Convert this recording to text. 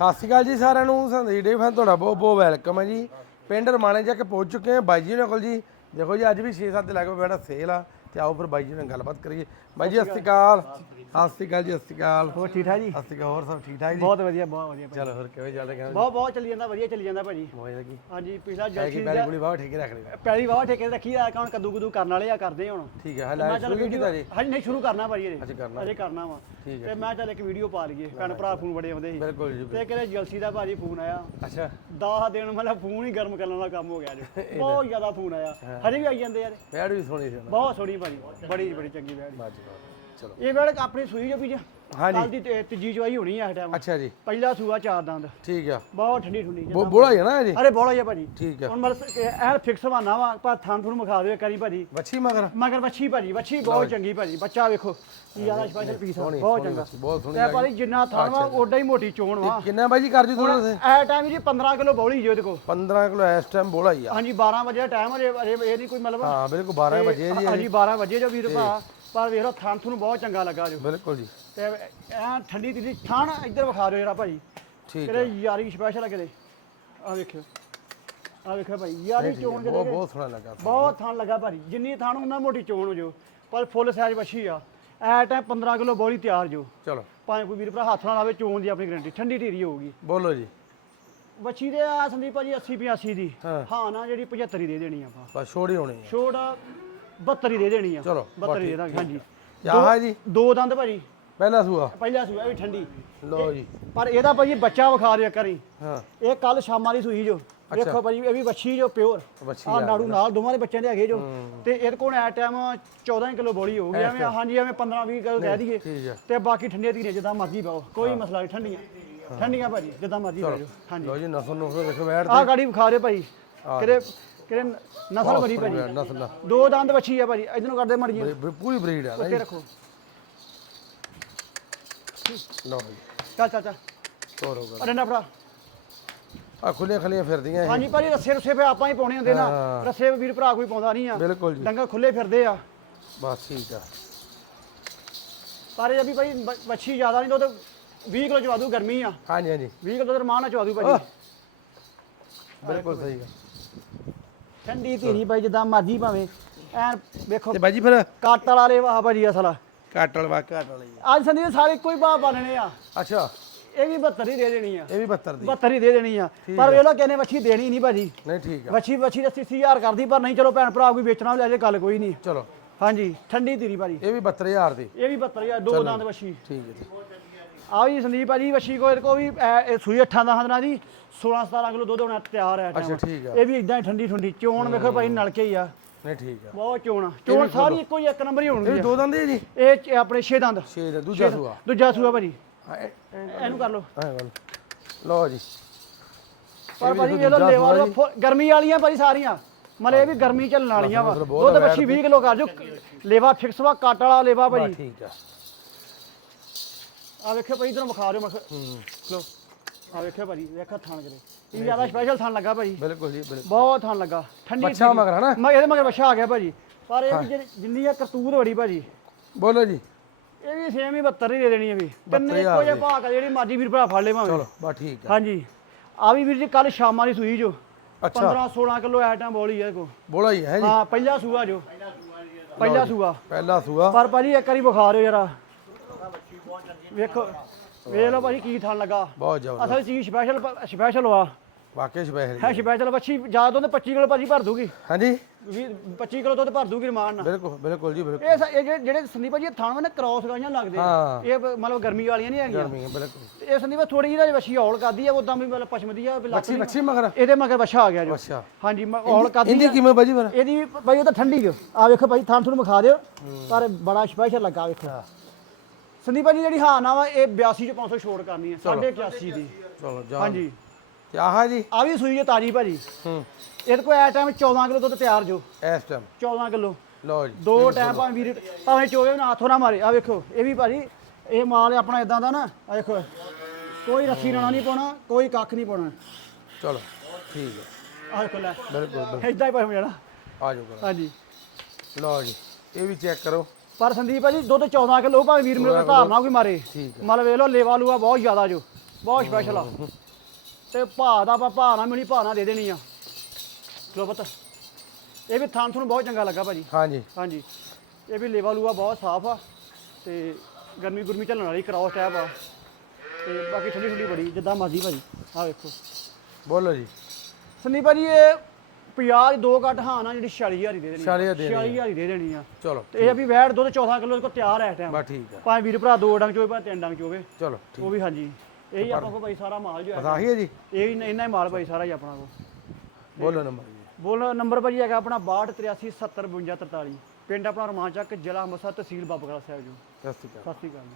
ਸਤਿ ਸ਼੍ਰੀ ਅਕਾਲ ਜੀ ਸਾਰਿਆਂ ਨੂੰ। ਸੰਦੀਪ ਡੇ ਫੈਨ, ਤੁਹਾਡਾ ਬਹੁਤ ਬਹੁਤ ਵੈਲਕਮ ਹੈ ਜੀ। ਪਿੰਡ ਰਮਾਣੇ ਜਾ ਕੇ ਪਹੁੰਚ ਚੁੱਕੇ ਹਾਂ ਬਾਈ ਜੀ ਉਹਨਾਂ ਕੋਲ ਜੀ। ਦੇਖੋ ਜੀ, ਅੱਜ ਵੀ 6-7 ਦੇ ਲੱਗੇ ਬੈਠਾ ਸੇਲ ਆ। ਤੇ ਆਓ ਫਿਰ ਬਾਈ ਜੀ ਨਾਲ ਗੱਲਬਾਤ ਕਰੀਏ। ਬਾਈ ਜੀ, ਸਤਿ ਸ਼੍ਰੀ ਅਕਾਲ। ਸਤਿ ਸ਼੍ਰੀ ਅਕਾਲ ਜੀ ਸਤਿ ਸ਼੍ਰੀ ਅਕਾਲ। ਹੋਰ ਠੀਕ ਠਾਕ ਜੀ? ਸਤਿ ਸ਼੍ਰੀ ਅਕਾਲ ਹੋਰ ਸਭ ਠੀਕ ਠਾਕ ਜੀ? ਬਹੁਤ ਵਧੀਆ ਬਹੁਤ ਵਧੀਆ ਭਾਜੀ। ਚਲੋ ਹੋਰ ਕਿਵੇਂ ਚੱਲ ਰਿਹਾ ਬਹੁਤ ਬਹੁਤ ਚੱਲੀ ਜਾਂਦਾ ਵਧੀਆ ਚੱਲੀ ਜਾਂਦਾ ਭਾਜੀ। ਮੋਏ ਲੱਗੀ। ਹਾਂਜੀ ਪਿਛਲਾ ਹੈ ਕਿ ਪਹਿਲੀ ਗੁਲੀ ਬਾਹਰ ਠੇਕੇ ਰੱਖ ਲਈ ਪਹਿਲੀ ਵਾਰ ਠੇਕੇ ਤੇ ਰੱਖੀ ਆ ਕੌਣ ਕੱਦੂ ਕਦੂ ਕਰਨ ਵਾਲੇ ਆ ਕਰਦੇ ਹੁਣ। ਠੀਕ ਹੈ ਮੈਂ ਹਲਾ ਚੱਲ ਸ਼ੁਰੂ ਕੀਤਾ ਜੀ? ਹਾਂਜੀ ਨਹੀਂ ਸ਼ੁਰੂ ਕਰਨਾ ਭਾਜੀ ਅੱਜ ਅਜੇ ਕਰਨਾ। ਅਜੇ ਕਰਨਾ ਵਾ। ਠੀਕ ਤੇ ਮੈਂ ਚੱਲ ਇੱਕ ਵੀਡੀਓ ਪਾ ਲਈਏ ਭੈਣ ਭਰਾ ਫੋਨ ਬੜੇ ਆਉਂਦੇ ਸੀ। ਬਿਲਕੁਲ ਜੀ ਤੇ ਕਿਹੜੇ ਜਲਸੀ ਦਾ ਭਾਜੀ ਫੋਨ ਆਇਆ। ਅੱਛਾ। 10 ਦਿਨ ਮਤਲਬ ਫੋਨ ਹੀ ਗਰਮ ਕਰਨ ਵਾਲਾ ਕੰਮ ਹੋ ਗਿਆ ਜੀ। ਬਹੁਤ ਜ਼ਿਆਦਾ ਫੋਨ ਆਇਆ। ਹਜੇ ਵੀ ਆਈ ਜਾਂਦੇ ਯਾਰ। ਬੈਡ ਵੀ ਸੋਹਣੀ ਸੀ ਉਹਨਾਂ ਬਹੁਤ ਸੋਹਣੀ ਭਾਜੀ। ਬੜੀ ਬੜੀ ਚੰਗੀ ਬੈਠ ਬਾਅਦ। ਚਲੋ। ਇਹ ਬੈਠ ਆਪਣੀ ਸੂਈ ਜੋ ਵੀ ਜੀ ਹਾਂਜੀ। ਕੱਲ ਦੀ ਤੇ- ਤੀਜੀ ਚਵਾਈ ਹੋਣੀ ਆ ਇਸ ਟਾਈਮ ਅੱਛਾ ਜੀ। ਪਹਿਲਾ ਸੂਆ ਚਾਰ ਦੰਦ। ਠੀਕ ਆ। ਬਹੁਤ ਠੰਡੀ ਠੰਡੀ ਬੋ ਬੋਲਾ ਹੈ ਨਾ ਜੀ? ਅਰੇ ਬੋਲਾ ਜੀ ਭਾਜੀ। ਠੀਕ ਆ। ਹੁਣ ਮਤਲਬ ਇਹ ਫਿਕਸ ਬਹਾਨਾ ਵਾ ਪਰ ਥਾਂ ਤੁਹਾਨੂੰ ਮਖਾ ਦਿਓ ਕਰੀ ਭਾਜੀ। ਵੱਛੀ ਮਗਰ? ਮਗਰ ਵੱਛੀ ਭਾਜੀ ਵੱਛੀ ਬਹੁਤ ਚੰਗੀ ਭਾਜੀ। ਬੱਚਾ ਵੇਖੋ ਕੀ ਜ਼ਿਆਦਾ ਸਪੈਸ਼ਲ ਪੀਸ ਆ। ਸੋਹਣੀ, ਬਹੁਤ ਸੋਹਣੀ ਚੰਗਾ। ਵੱਛੀ, ਬਹੁਤ ਸੋਹਣੀ ਤੇ ਭਾਜੀ ਜਿੰਨਾ ਥਾਂ ਵਾ ਓਡਾ ਹੀ ਮੋਟੀ ਚੋਣ ਵਾ। ਕਿੰਨਾ ਬਾਈ ਜੀ ਕਰ ਜੀ ਥੋੜਾ ਸੇ ਐ ਟਾਈਮ ਜੀ 15 ਕਿਲੋ ਬੌਲੀ ਜੀ ਉਹਦੇ ਕੋਲ। 15 ਕਿਲੋ ਇਸ ਟਾਈਮ ਬੋਲਾ ਹੀ ਆ। ਹਾਂਜੀ 12 ਵਜੇ ਦਾ ਟਾਈਮ ਅਜੇ ਇਹ ਨਹੀਂ ਕੋਈ ਮਤਲਬ ਹਾਂ ਬਿਲਕੁਲ 12 ਵਜੇ ਜੀ ਹਾਂਜੀ 12 ਵਜੇ ਜੋ ਵੀਰ ਭਾ ਪਰ ਵੇਖ ਲਓ ਥਾਂ ਤੁਹਾਨੂੰ ਬਹੁਤ ਚੰਗਾ ਲੱਗਾ ਜੋ। ਬਿਲਕੁਲ ਜੀ। ਤੇ ਐ ਠੰਡੀ ਦੀ ਥਾਂ ਇੱਧਰ ਵਿਖਾ ਦਿਓ ਜਰਾ ਭਾਜੀ ਠੀਕ ਕਿਹੜੇ ਯਾਰੀ ਸਪੈਸ਼ਲ ਆ ਕਿਤੇ। ਆ ਵੇਖਿਓ। ਆ ਵੇਖਿਓ ਭਾਈ ਯਾਰੀ ਚੋਣ ਬਹੁਤ ਕਿਤੇ ਬਹੁਤ ਸੋਹਣਾ ਲੱਗਾ ਬਹੁਤ ਥਾਂ ਲੱਗਾ ਭਾਜੀ ਜਿੰਨੀ ਥਾਂ ਨੂੰ ਉਹਨਾਂ ਮੋਟੀ ਚੋਣ ਹੋ ਜੋ ਪਰ ਫੁੱਲ ਸਾਈਜ਼ ਵੱਛੀ ਆ। ਐ ਟਾਈਮ 15 ਕਿਲੋ ਬੋਲੀ ਤਿਆਰ ਜੋ। ਚਲੋ। ਭਾਵੇਂ ਕੋਈ ਵੀਰ ਭਰਾ ਹੱਥ ਨਾਲ ਆਵੇ ਚੋਣ ਦੀ ਆਪਣੀ ਗਰੰਟੀ ਠੰਡੀ ਢੀਰੀ ਹੋਊਗੀ। ਬੋਲੋ ਜੀ। ਵੱਛੀ ਦੇ ਆ ਸੰਦੀਪ ਭਾਜੀ 80 85 ਦੀ। ਹਾਂ। ਹਾਂ ਨਾ ਜਿਹੜੀ 75 ਹੀ ਦੇ ਦੇਣੀ ਆਪਾਂ। ਬਸ ਛੋੜੀ ਹੋਣੀ ਹੈ ਛੋੜ 72 ਹੀ ਦੇ ਦੇਣੀ ਆ। ਚਲੋ, 72 ਦੇ ਦਾਂਗੇ ਹਾਂਜੀ। ਆਹ ਜੀ। ਦੋ ਦੰਦ ਭਾਜੀ। ਪਹਿਲਾ ਸੂਆ। ਪਹਿਲਾ ਸੂਆ ਵੀ ਠੰਡੀ। ਲਓ ਜੀ। ਪਰ ਇਹਦਾ ਭਾਜੀ ਬੱਚਾ ਵਿਖਾ ਦਿਆ ਕਰੀ ਹਾਂ। ਇਹ ਕੱਲ ਸ਼ਾਮਾਂ ਦੀ ਸੂਈ ਜੋ। ਦੇਖੋ ਭਾਜੀ ਇਹ ਵੀ ਵੱਛੀ ਜੋ ਪਿਓਰ। ਵੱਛੀ ਆ ਨਾੜੂ ਨਾਲ ਦੋਵਾਂ ਦੇ ਬੱਚਿਆਂ ਦੇ ਹੈਗੇ ਜੋ। ਤੇ ਇਹਦੇ ਕੋਲ ਐ ਟਾਈਮ 14 ਕਿਲੋ ਬੋਲੀ ਹੋ ਗਈ ਐਵੇਂ ਹਾਂਜੀ ਐਵੇਂ 15 20 ਕਿਲੋ ਕਹਿ ਦਈਏ। ਠੀਕ ਆ। ਤੇ ਬਾਕੀ ਠੰਡੀਆਂ ਧੀਰੇ ਜਿੱਦਾਂ ਮਰਜ਼ੀ ਪਾਓ। ਕੋਈ ਮਸਲਾ ਨਹੀਂ ਠੰਡੀਆਂ। ਠੰਡੀਆਂ ਭਾਜੀ ਜਿੱਦਾਂ ਮਰਜ਼ੀ ਪਾਓ। ਹਾਂਜੀ। ਲਓ ਜੀ ਨਸਲ ਨੂੰ ਦੇਖੋ ਬੈਠ ਆਹ ਗਾੜੀ ਵਿਖਾ ਦਿਓ ਭਾਜੀ। ਕਿਹੜੇ ਕਿਹੜੇ ਨਸਲ ਬੜੀ ਭਾਜੀ? ਨਸਲ ਦੋ ਦੰਦ ਵੱਛੀ ਆ ਭਾਜੀ ਇਧਰ ਨੂੰ ਕਰਦੇ ਮੜ ਜੀ। ਪੂਰੀ ਬਰੀਡ ਆ ਉੱਤੇ ਰੱਖੋ। ਲਓ ਜੀ ਚੱਲ ਚੱਲ ਚੱਲ। ਤੋਰੋ ਕਰ ਅਰੇ ਨਾ ਭਰਾ ਆ ਖੁੱਲੀਆਂ ਖਲੀਆਂ ਫਿਰਦੀਆਂ ਹਾਂਜੀ ਭਾਜੀ ਰੱਸੇ ਰੁੱਸੇ ਫੇ ਆਪਾਂ ਹੀ ਪਾਉਣੇ ਹੁੰਦੇ ਨਾ। ਹਾਂ। ਰੱਸੇ ਵੀਰ ਭਰਾ ਕੋਈ ਪਾਉਂਦਾ ਨਹੀਂ ਆ। ਬਿਲਕੁਲ ਜੀ। ਡੰਗਰ ਖੁੱਲੇ ਫਿਰਦੇ ਆ। ਬਸ ਠੀਕ ਆ। ਪਰ ਇਹ ਵੀ ਭਾਈ ਵੱਛੀ ਜ਼ਿਆਦਾ ਨਹੀਂ ਦੁੱਧ 20 ਕਿਲੋ ਚਵਾ ਦੂ ਗਰਮੀ ਆ। ਹਾਂਜੀ ਹਾਂਜੀ। 20 ਕਿਲੋ ਦੁੱਧ ਰਮਾਨ ਨਾਲ ਚਵਾ ਦੂ ਭਾਜੀ। ਬਿਲਕੁਲ ਸਹੀ ਆ। ਠੰਡੀ ਧੀਰੀ ਭਾਈ ਜਿੱਦਾਂ ਮਰਜ਼ੀ ਭਾਵੇਂ। ਐਨ ਵੇਖੋ ਤੇ ਬਾਈ ਜੀ ਫਿਰ ਕੱਟ ਵਾਲਾ ਵਾਹ ਭਾਜੀ ਅਸਲ। ਕੱਟ ਵਾਲਾ ਕੱਟ ਵਾਲਾ ਹੀ ਆ। ਅੱਜ ਸੰਦੀਪ ਸਾਰੇ ਹੀ ਭਾਅ ਪਾਲਣੇ ਆ। ਅੱਛਾ। ਇਹ ਵੀ 72 ਹੀ ਦੇ ਦੇਣੀ ਆ। ਇਹ ਵੀ 72 ਦੀ। 72 ਹੀ ਦੇ ਦੇਣੀ ਆ। ਪਰ ਵੇਖ ਲੋ ਕਹਿੰਦੇ ਵੱਛੀ ਦੇਣੀ ਨਹੀਂ ਭਾਜੀ। ਨਹੀਂ ਠੀਕ ਆ। ਵੱਛੀ ਵੱਛੀ ਦਾ 80000 ਕਰਦੀ ਪਰ ਨਹੀਂ ਚਲੋ ਭੈਣ ਭਰਾ ਕੋਈ ਵੇਚਣਾ ਲੈ ਜੇ ਗੱਲ ਕੋਈ ਨਹੀਂ। ਚਲੋ। ਹਾਂਜੀ ਠੰਡੀ ਧੀਰੀ ਭਾਜੀ। ਇਹ ਵੀ 72000 ਦੀ। ਇਹ ਵੀ 72000 ਦੋ ਦੰਦ ਵੱਛੀ। ਠੀਕ ਹੈ ਜੀ। ਆ ਵੀ ਸੰਦੀਪ ਭਾਜੀ ਵੱਛੀ ਕੋ ਇਹਦੇ ਕੋ ਵੀ ਇਹ ਸੂਈ 8 ਦਾ ਦਿਨਾਂ ਦੀ 16 17 ਕਿਲੋ ਦੁੱਧ ਹੋਣਾ ਤਿਆਰ ਹੈ ਅੱਛਾ ਠੀਕ ਆ। ਇਹ ਵੀ ਇਦਾਂ ਹੀ ਠੰਡੀ ਠੰਡੀ ਚੋਣ ਵੇਖੋ ਭਾਈ ਨਲਕੇ ਹੀ ਆ। ਨਹੀਂ ਠੀਕ ਆ। ਬਹੁਤ ਚੋਣ ਆ। ਚੋਣ ਸਾਰੀ ਇੱਕੋ ਹੀ ਇੱਕ ਨੰਬਰ ਹੀ ਇਹ ਹੋਣਗੀ ਦੋ ਦੰਦ ਹੀ ਜੀ? ਇਹ ਚ- ਆਪਣੇ 6 ਦੰਦ। ਛੇ ਦਾ ਦੂਜਾ ਸੂਆ। ਦੂਜਾ ਸੂਆ ਭਾਜੀ। ਹਾਂ, ਇਹ- ਇਹਨੂੰ ਕਰ ਲਓ। ਐਂ ਗੱਲ ਲਓ ਜੀ। ਪਰ ਭਾਜੀ ਵੇਖ ਲਓ ਦੂਜਾ ਲੇਵਾ ਸੂਆ ਲਓ, ਫੁੱਲ- ਗਰਮੀ ਵਾਲੀਆਂ ਭਾਜੀ ਸਾਰੀਆਂ। ਮਲੇ ਇਹ ਵੀ ਗਰਮੀ ਚੱਲਣ ਵਾਲੀਆਂ ਵਾ। ਮਤਲਬ ਬਹੁਤ ਦੁੱਧ ਵੱਛੀ 20 ਕਿਲੋ ਕਰ ਜੋ। ਲੇਵਾ ਫਿਕਸ ਵਾ ਕੱਟ ਵਾਲਾ ਲੇਵਾ ਭਾਜੀ। ਠੀਕ ਆ। ਆ ਵੇਖੋ ਭਾਈ ਇਧਰੋਂ ਵਿਖਾ ਦਿਓ ਮਖ ਲੋ ਆ ਵੇਖੋ ਭਾਜੀ ਵੇਖੋ ਥਾਣ ਕਰੇ ਇਹ ਜ਼ਿਆਦਾ ਸਪੈਸ਼ਲ ਥਾਣ ਲੱਗਾ ਭਾਜੀ। ਬਿਲਕੁਲ ਜੀ ਬਿਲਕੁਲ। ਬਹੁਤ ਥਾਣ ਲੱਗਾ। ਠੰਡੀ ਬੱਚਾ ਮਗਰ ਹਨਾ? ਮੈਂ ਇਹਦੇ ਮਗਰ ਵਛਾ ਆ ਗਿਆ ਭਾਜੀ। ਪਰ ਇਹ ਵੀ ਜਿਹੜੀ- ਜਿੰਨੀ ਆ ਕਰਤੂਤ ਬੜੀ ਭਾਜੀ। ਬੋਲੋ ਜੀ। ਇਹ ਵੀ ਸੇਮ ਹੀ 72 ਹੀ ਦੇ ਦੇਣੀ ਹੈ ਵੀ। ਤਿੰਨੇ 72 ਇੱਕੋ ਜਿਹੇ ਭਾਅ ਜਿਹੜੀ ਮਰਜ਼ੀ ਵੀਰ ਭਰਾ ਫੜ ਲੇ ਭਾਵੇਂ। ਚਲੋ ਬਸ ਠੀਕ ਆ। ਹਾਂਜੀ। ਆ ਵੀ ਵੀਰ ਜੀ ਕੱਲ ਸ਼ਾਮਾਂ ਦੀ ਸੂਈ ਜੋ। ਅੱਛਾ। 15 16 ਕਿਲੋ ਐਟਮ ਬੋਲੀ ਹੈ ਕੋ ਬੋਲਾ ਹੀ ਹੈ ਜੀ। ਹਾਂ ਪਹਿਲਾ ਸੂਆ ਜੋ। ਪਹਿਲਾ ਸੂਆ ਪਹਿਲਾ ਸੂਆ। ਪਰ ਭਾਜੀ ਇੱਕ ਵਾਰੀ ਬੁਖਾਰ ਹੋ ਜਰਾ। ਵੇਖੋ ਵੇਖ ਲਓ ਭਾਜੀ ਕੀ ਥਣ ਲੱਗਾ। ਬਹੁਤ ਜ਼ਬਰਦਸਤ। ਅਸਲ ਚੀਜ਼ ਸਪੈਸ਼ਲ ਸਪੈਸ਼ਲ ਵਾ। ਵਾਕਈ ਸਪੈਸ਼ਲ ਹੈ ਸਪੈਸ਼ਲ ਬੱਚੀ ਜ਼ਿਆਦਾ ਦੁੱਧ 25 ਕਿਲੋ ਭਾਜੀ ਭਰ ਦੂਗੀ ਹਾਂਜੀ? ਵੀਹ- 25 ਕਿਲੋ ਦੁੱਧ ਭਰ ਦੂਗੀ ਰਮਾਨ ਨਾਲ। ਬਿਲਕੁਲ ਬਿਲਕੁਲ ਜੀ ਬਿਲਕੁਲ। ਇਹ ਸ- ਇਹ ਜਿਹੜੇ ਜਿਹੜੇ ਸੰਦੀਪ ਜੀ ਥਾਣ ਨੇ ਕ੍ਰਾਸ ਗਾਈਆਂ ਲੱਗਦੇ ਆ। ਹਾਂ। ਇਹ ਬ- ਮਤਲਬ ਗਰਮੀ ਵਾਲੀਆਂ ਨਹੀਂ ਹੈਗੀਆਂ। ਗਰਮੀ ਹੈ ਬਿਲਕੁਲ। ਇਹ ਸੰਦੀਪ ਥੋੜੀ ਜਿਹੀ ਵੱਛੀ ਹੌਲ ਕਰਦੀ ਆ ਉਦਾਂ ਵੀ ਮਤਲਬ ਪਛਮਦੀ ਆ ਵੀ ਬੱਚੀ ਬੱਚੀ ਮਗਰ? ਇਹਦੇ ਮਗਰ ਵੱਛਾ ਆ ਗਿਆ ਜੋ। ਅੱਛਾ ਹਾਂਜੀ ਮ- ਹੌਲ ਕਰਦੀ ਇਹਦੀ ਕਿਵੇਂ ਬਾਜੀ ਫਿਰ? ਇਹਦੀ ਵੀ ਭਾਈ ਉਹ ਤਾਂ ਠੰਡੀ ਜੋ ਆ ਵੇਖੋ ਭਾਈ ਥਾਣ ਤੁਹਾਨੂੰ ਵਿਖਾ ਦਿਓ। ਪਰ ਬੜਾ ਸਪੈਸ਼ਲ ਲੱਗਾ ਵੇਖੋ। ਸੰਦੀਪ ਜੀ ਜਿਹੜੀ ਹਾਂ ਨਾ ਵਾ ਇਹ 82 ਚ 500 ਛੋੜ ਕਰਨੀ ਹੈ 81 ਦੀ। ਚਲੋ ਜਾ ਹਾਂਜੀ। ਤੇ ਆਹ ਜੀ? ਆ ਵੀ ਸੂਈ ਜੋ ਤਾਜੀ ਭਾਜੀ। ਹੂੰ। ਇਹਦੇ ਕੋਲ ਐ ਟਾਈਮ 14 ਕਿਲੋ ਦੁੱਧ ਤਿਆਰ ਜੋ। ਇਸ ਟਾਈਮ 14 ਕਿਲੋ। ਲਓ ਜੀ ਦੋ ਟਾਈਮ ਭਾਵੇਂ ਵੀਰ ਭਾਵੇਂ ਚੋਵੇ ਨਾ ਹੱਥੋਂ ਨਾ ਮਾਰੇ। ਆ ਵੇਖੋ ਇਹ ਵੀ ਭਾਜੀ ਇਹ ਮਾਲ ਆਪਣਾ ਇਦਾਂ ਦਾ ਨਾ ਆ ਵੇਖੋ ਕੋਈ ਰੱਸੀ ਰਾਣਾ ਨਹੀਂ ਪਾਉਣਾ ਕੋਈ ਕੱਖ ਨਹੀਂ ਪਾਉਣਾ। ਚਲੋ ਠੀਕ ਹੈ ਆ ਵੇਖੋ ਲੈ। ਬਿਲਕੁਲ ਇਦਾਂ ਹੀ ਭਾਵੇਂ ਜਾਣਾ। ਆ ਜਾਓ। ਹਾਂਜੀ। ਲਓ ਜੀ ਇਹ ਵੀ ਚੈੱਕ ਕਰੋ। ਪਰ ਸੰਦੀਪ ਭਾਜੀ ਦੁੱਧ 14 ਕਿਲੋ ਭਾਵੇਂ ਵੀਰ ਮੇਰੇ ਧਾਰਨਾ ਕੋਈ ਮਾਰੇ। ਮਤਲਬ ਵੇਖ ਲਓ ਲੇਵਾ ਲੂਆ ਬਹੁਤ ਜ਼ਿਆਦਾ ਜੋ। ਬਹੁਤ ਸਪੈਸ਼ਲ ਆ। ਤੇ ਭਾਅ ਦਾ ਆਪਾਂ ਭਾਅ ਨਾ ਮਿਲੀ ਭਾਅ ਨਾ ਦੇ ਦੇਣੀ ਆ। ਲੋ ਪਤਾ। ਇਹ ਵੀ ਥਾਂ ਤੁਹਾਨੂੰ ਬਹੁਤ ਚੰਗਾ ਲੱਗਾ ਭਾਜੀ। ਹਾਂਜੀ। ਹਾਂਜੀ। ਇਹ ਵੀ ਲੇਵਾ ਲੂਆ ਬਹੁਤ ਸਾਫ਼ ਆ ਤੇ ਗਰਮੀ ਗੁਰਮੀ ਚੱਲਣ ਵਾਲੀ ਕ੍ਰਾਸ ਟੈਪ ਆ। ਤੇ ਬਾਕੀ ਠੰਡੀ ਠੰਡੀ ਬੜੀ ਜਿੱਦਾਂ ਮਰਜ਼ੀ ਭਾਜੀ। ਆ ਵੇਖੋ। ਬੋਲੋ ਜੀ। ਸੰਦੀਪ ਭਾਜੀ ਇਹ ਪਿਆਜ਼ ਦੋ ਕੱਟ ਹਾਂ ਨਾ ਜਿਹੜੀ 46000 ਦੀ ਦੇ ਦੇਣੀ 46,000 ਦੇ ਦੇਣੀ ਆ। 46000 ਦੀ ਦੇ ਦੇਣੀ ਆ। ਚਲੋ ਤੇ ਇਹ ਆ ਵੀ ਵੈਟ ਦੁੱਧ 14 ਕਿਲੋ ਦੇ ਕੋਲ ਤਿਆਰ ਹੈ ਟਾਈਮ ਬਸ ਠੀਕ ਆ। ਭਾਵੇਂ ਵੀਰ ਭਰਾ ਦੋ ਡੰਗ ਚੋਵੇ ਭਾਵੇਂ ਤਿੰਨ ਡੰਗ ਚੋਵੇ ਚਲੋ ਠੀਕ। ਉਹ ਵੀ ਹਾਂਜੀ। ਇਹੀ ਆਪਾਂ ਕੋਲ ਭਾਈ ਸਾਰਾ ਮਾਲ ਜੋ ਬਸ ਹੈ ਆਹੀ ਹੈ ਜੀ। ਇਹ ਹੀ ਇੰਨਾ ਹੀ ਮਾਲ ਭਾਈ ਸਾਰਾ ਹੀ ਆਪਣਾ ਕੋਲ। ਬੋਲੋ ਨੰਬਰ ਜੀ। ਬੋਲ ਨੰਬਰ ਭਾਜੀ ਹੈਗਾ ਆਪਣਾ 6283 70 52 43 ਪਿੰਡ ਆਪਣਾ ਰਮਾਂਚੱਕ ਜ਼ਿਲ੍ਹਾ ਅੰਮ੍ਰਿਤਸਰ ਤਹਿਸੀਲ ਬਾਬਾ ਸਾਹਿਬ ਜੀ। ਸਤਿ ਸ਼੍ਰੀ ਅਕਾਲ। ਸਤਿ ਸ਼੍ਰੀ ਅਕਾਲ ਜੀ।